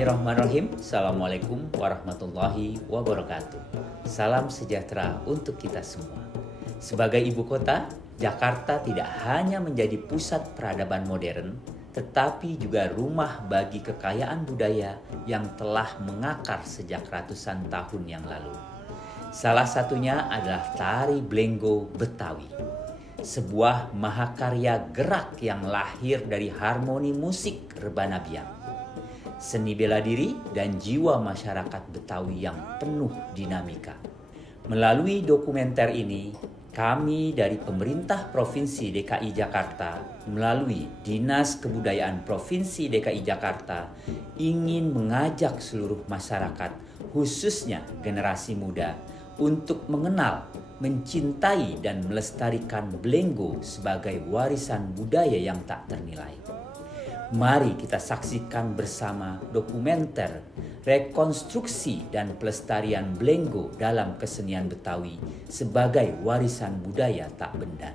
Bismillahirrahmanirrahim. Assalamualaikum warahmatullahi wabarakatuh. Salam sejahtera untuk kita semua. Sebagai ibu kota, Jakarta tidak hanya menjadi pusat peradaban modern, tetapi juga rumah bagi kekayaan budaya yang telah mengakar sejak ratusan tahun yang lalu. Salah satunya adalah tari Blenggo Betawi, sebuah mahakarya gerak yang lahir dari harmoni musik rebana biang, seni bela diri dan jiwa masyarakat Betawi yang penuh dinamika. Melalui dokumenter ini, kami dari pemerintah Provinsi DKI Jakarta melalui Dinas Kebudayaan Provinsi DKI Jakarta ingin mengajak seluruh masyarakat, khususnya generasi muda, untuk mengenal, mencintai dan melestarikan Blenggo sebagai warisan budaya yang tak ternilai. Mari kita saksikan bersama dokumenter rekonstruksi dan pelestarian Blenggo dalam kesenian Betawi sebagai warisan budaya tak benda.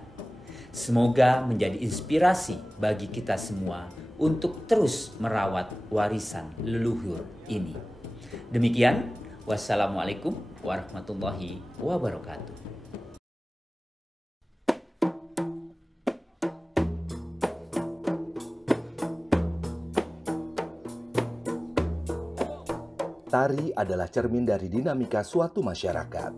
Semoga menjadi inspirasi bagi kita semua untuk terus merawat warisan leluhur ini. Demikian, wassalamualaikum warahmatullahi wabarakatuh. Tari adalah cermin dari dinamika suatu masyarakat.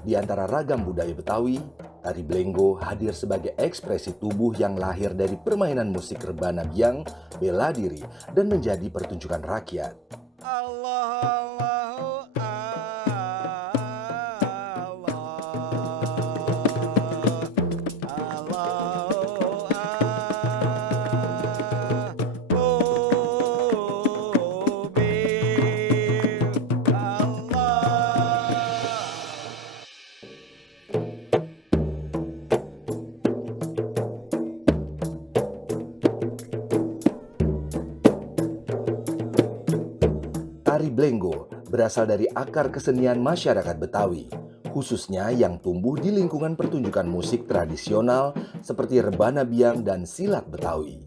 Di antara ragam budaya Betawi, tari Blenggo hadir sebagai ekspresi tubuh yang lahir dari permainan musik rebana biang, bela diri, dan menjadi pertunjukan rakyat. Tari Blenggo berasal dari akar kesenian masyarakat Betawi, khususnya yang tumbuh di lingkungan pertunjukan musik tradisional seperti rebana biang dan silat Betawi.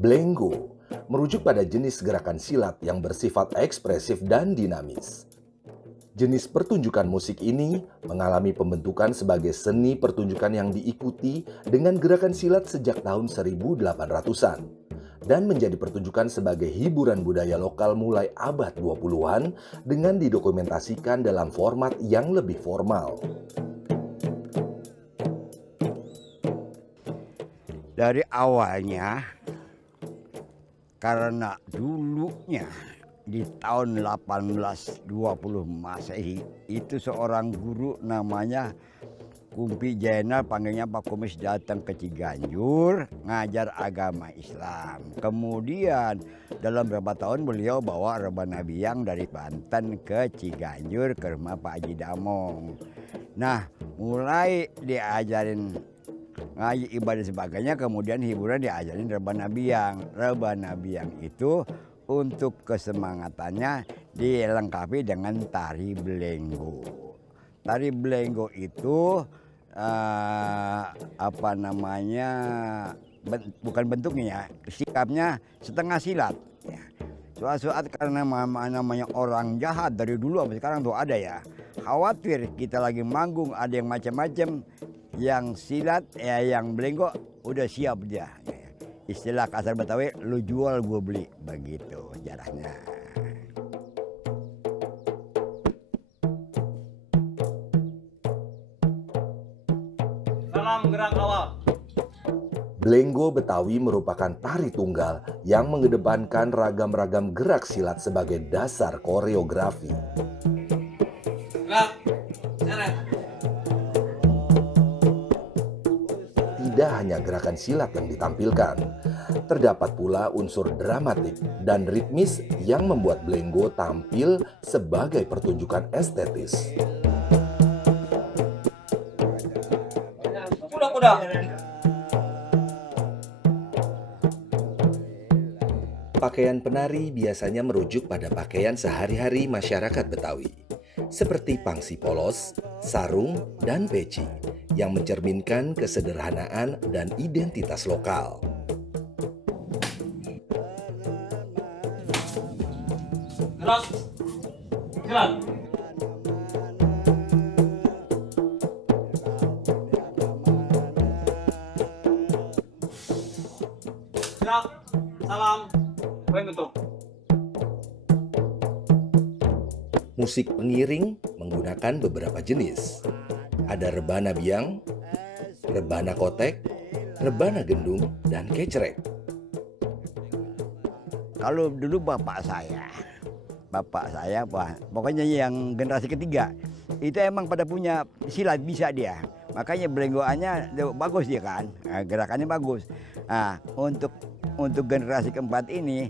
Blenggo merujuk pada jenis gerakan silat yang bersifat ekspresif dan dinamis. Jenis pertunjukan musik ini mengalami pembentukan sebagai seni pertunjukan yang diikuti dengan gerakan silat sejak tahun 1800-an dan menjadi pertunjukan sebagai hiburan budaya lokal mulai abad 20-an dengan didokumentasikan dalam format yang lebih formal. Dari awalnya, karena dulunya di tahun 1820 Masehi itu seorang guru namanya Kumpi Jainal, panggilnya Pak Kumis, datang ke Ciganjur ngajar agama Islam. Kemudian dalam beberapa tahun beliau bawa rebana biang dari Banten ke Ciganjur ke rumah Pak Haji Damong. Nah, mulai diajarin ngaji ibadah sebagainya, kemudian hiburan diajarin rebana biang. Rebana biang itu untuk kesemangatannya dilengkapi dengan tari Blenggo. Tari Blenggo itu bukan bentuknya ya, sikapnya setengah silat. Ya. Suatu saat karena namanya orang jahat dari dulu sampai sekarang tuh ada ya. Khawatir kita lagi manggung ada yang macam-macam, yang silat ya yang Blenggo udah siap dia. Istilah kasar Betawi, lu jual gue beli, begitu jarahnya. Salam gerak awal. Blenggo Betawi merupakan tari tunggal yang mengedepankan ragam-ragam gerak silat sebagai dasar koreografi. Gerak, seret. Tidak hanya gerakan silat yang ditampilkan, terdapat pula unsur dramatik dan ritmis yang membuat Blenggo tampil sebagai pertunjukan estetis. Kuda-kuda. Pakaian penari biasanya merujuk pada pakaian sehari-hari masyarakat Betawi. seperti pangsi polos, sarung, dan peci yang mencerminkan kesederhanaan dan identitas lokal. Gerak. Gerak. Gerak. Salam. Poin tutup. Musik pengiring menggunakan beberapa jenis. Ada rebana biang, rebana kotek, rebana gendung, dan kecrek. Kalau dulu bapak saya, pokoknya yang generasi ketiga, itu emang pada punya silat, bisa dia. Makanya belenggoannya bagus dia kan, gerakannya bagus. Nah, untuk generasi keempat ini,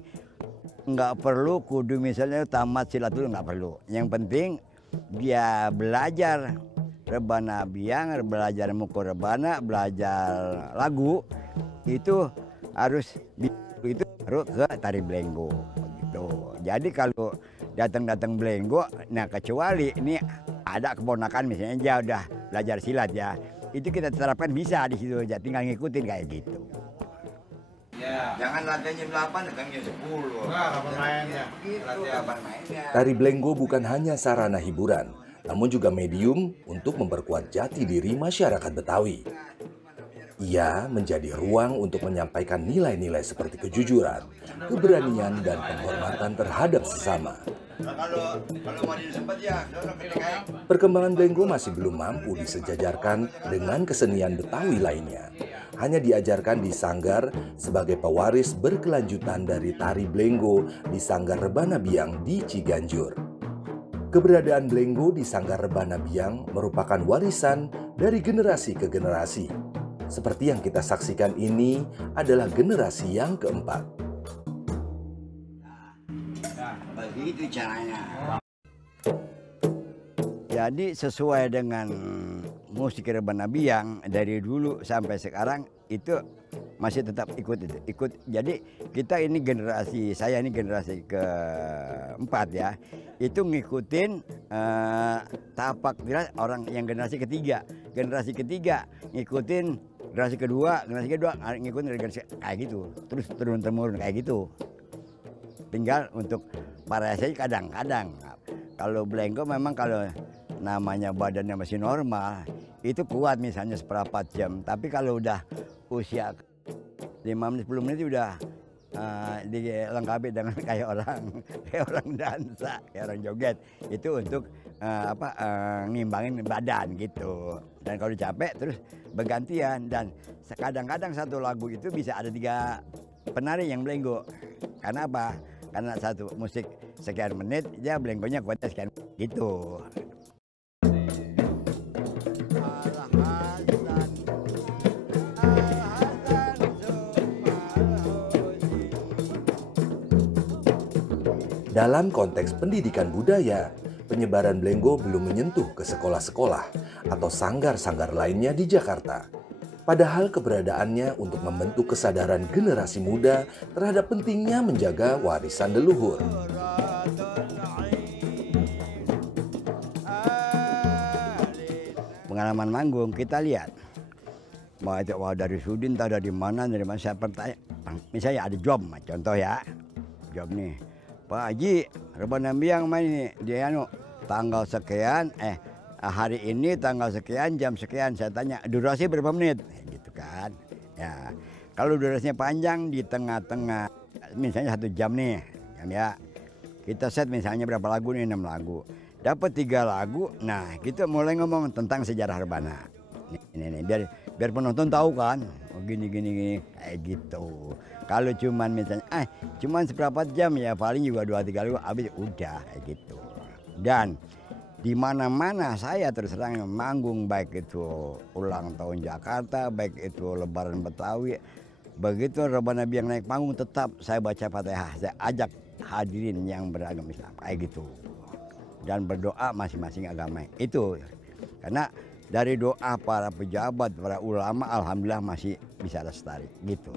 nggak perlu kudu misalnya tamat silat dulu, nggak perlu. Yang penting dia belajar rebana biang, belajar mukul rebana, belajar lagu, itu harus itu harus ke tari belenggo gitu. Jadi kalau datang belenggo, nah kecuali ini ada keponakan misalnya dia udah belajar silat ya, itu kita terapkan bisa di situ, jadi tinggal ngikutin kayak gitu. Ya. Jangan latihan jam 8, datang jam 10. Nah, kapan mainnya? Kapan mainnya? Tari belenggo bukan hanya sarana hiburan, namun juga medium untuk memperkuat jati diri masyarakat Betawi. Ia menjadi ruang untuk menyampaikan nilai-nilai seperti kejujuran, keberanian, dan penghormatan terhadap sesama. Perkembangan belenggo masih belum mampu disejajarkan dengan kesenian Betawi lainnya. Hanya diajarkan di sanggar sebagai pewaris berkelanjutan dari tari belenggo di Sanggar Rebana Biang di Ciganjur. Keberadaan belenggo di Sanggar Rebana Biang merupakan warisan dari generasi ke generasi. Seperti yang kita saksikan ini adalah generasi yang keempat. Nah, begitu caranya. Jadi sesuai dengan musik rebana biang dari dulu sampai sekarang itu masih tetap ikut. Jadi kita ini generasi, saya ini generasi keempat ya, itu ngikutin tapak orang yang generasi ketiga. Generasi ketiga ngikutin generasi kedua ngikutin generasi kayak gitu, terus turun-temurun kayak gitu. Tinggal untuk variasi kadang-kadang. Kalau belenggo memang kalau namanya badannya masih normal, itu kuat misalnya seperempat jam. Tapi kalau udah usia 5 menit 10 menit udah dilengkapi dengan kayak orang dansa, kayak orang joget. Itu untuk ngimbangin badan gitu. Dan kalau capek terus bergantian, dan kadang-kadang satu lagu itu bisa ada 3 penari yang belenggo. Karena apa? Karena satu musik sekian menit, dia belenggonya kuatnya sekian gitu. Dalam konteks pendidikan budaya, penyebaran belenggo belum menyentuh ke sekolah-sekolah atau sanggar-sanggar lainnya di Jakarta. Padahal keberadaannya untuk membentuk kesadaran generasi muda terhadap pentingnya menjaga warisan leluhur. Pengalaman manggung kita lihat, mau dari Sudin, tahu dari mana saya bertanya, misalnya ada job, contoh ya, job nih, Pak Haji, rebana biang main ini, dia tanggal sekian, hari ini tanggal sekian, jam sekian. Saya tanya, durasi berapa menit? Gitu kan. Ya, kalau durasinya panjang di tengah-tengah, misalnya 1 jam nih, ya. Kita set misalnya berapa lagu nih, 6 lagu. Dapat 3 lagu, nah kita mulai ngomong tentang sejarah rebana. Ini biar penonton tahu kan, oh, gini kayak gitu. Kalau cuman misalnya, cuman seberapa jam ya, paling juga 2-3 lagu habis, udah kayak gitu. Dan di mana-mana saya terus terang manggung, baik itu ulang tahun Jakarta, baik itu Lebaran Betawi, begitu rebana biang naik panggung tetap saya baca Fatihah, saya ajak hadirin yang beragama Islam kayak gitu. Dan berdoa masing-masing agama itu, karena dari doa para pejabat, para ulama, alhamdulillah masih bisa lestari gitu.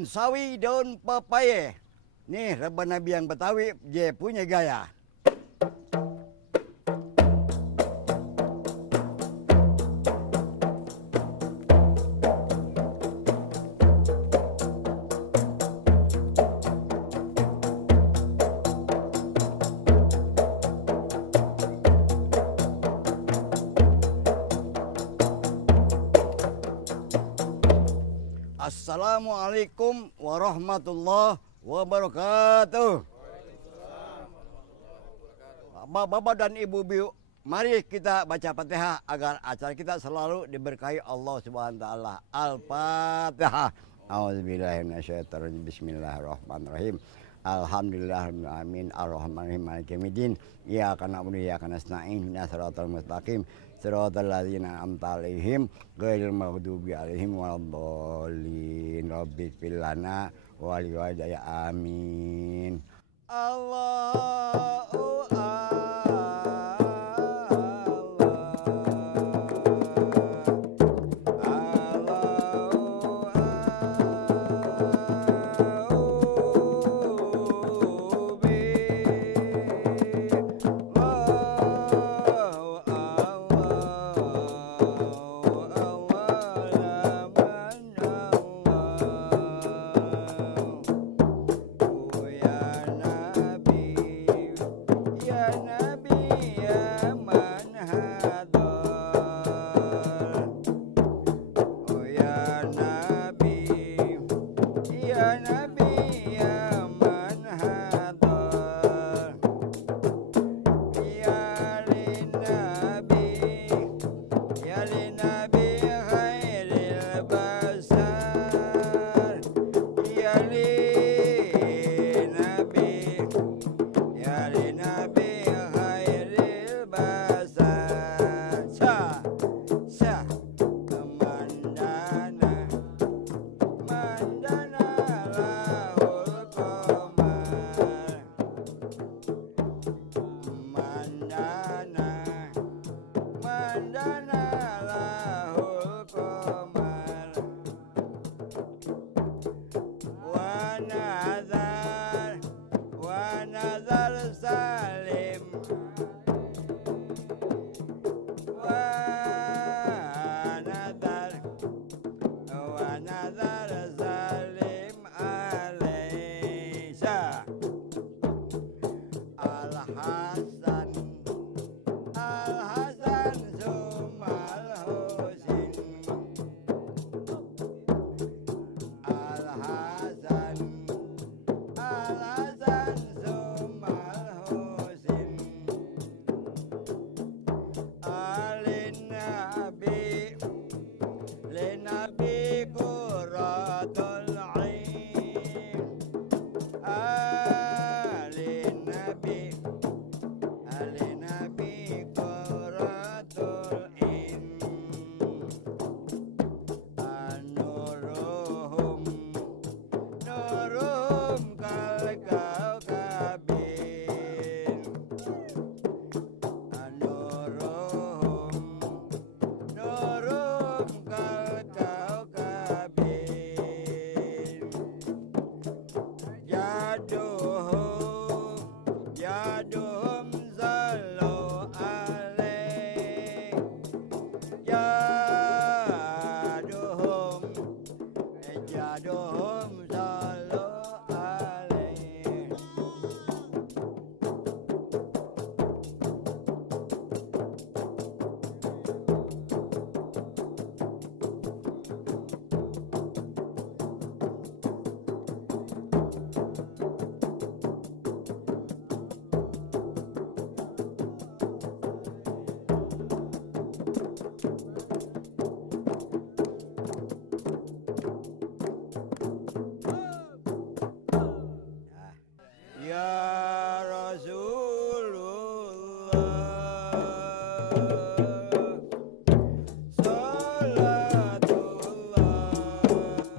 daun sawi, daun papaye. Nih rebana biang Betawi, dia punya gaya. Assalamualaikum warahmatullahi wabarakatuh. Bapak dan Ibu, mari kita baca Fatihah agar acara kita selalu diberkahi Allah Subhanahu wa taala. Al-Fatihah. A'udzubillahi minasyaitonirrajim. Bismillahirrahmanirrahim. Alhamdulillahirabbil alamin arrahmanirrahim maliki yaumiddin. Iyyaka na'budu wa iyyaka nasta'in. Ihdinas siratal mustaqim. Siratal ladzina an'amta 'alaihim ghairil maghdubi 'alaihim waladdallin. Rabbighfir lana wa liwalidayya amin. Allahu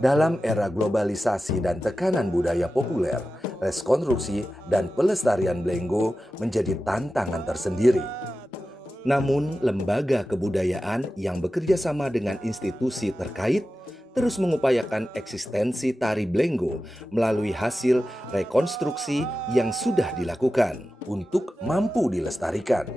Dalam era globalisasi dan tekanan budaya populer, rekonstruksi dan pelestarian Blenggo menjadi tantangan tersendiri. Namun, lembaga kebudayaan yang bekerja sama dengan institusi terkait terus mengupayakan eksistensi tari Blenggo melalui hasil rekonstruksi yang sudah dilakukan untuk mampu dilestarikan.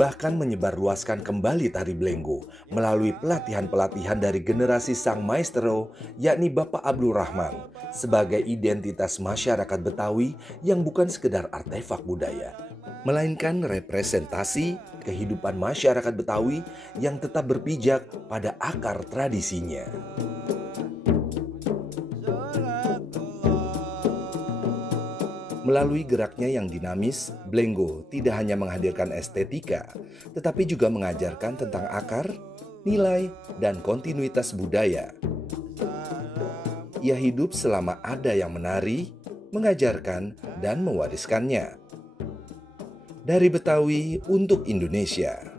Bahkan menyebarluaskan kembali tari Blenggo melalui pelatihan-pelatihan dari generasi sang maestro, yakni Bapak Abdul Rahman, sebagai identitas masyarakat Betawi yang bukan sekedar artefak budaya, melainkan representasi kehidupan masyarakat Betawi yang tetap berpijak pada akar tradisinya. Melalui geraknya yang dinamis, Blenggo tidak hanya menghadirkan estetika, tetapi juga mengajarkan tentang akar, nilai, dan kontinuitas budaya. Ia hidup selama ada yang menari, mengajarkan, dan mewariskannya. Dari Betawi untuk Indonesia.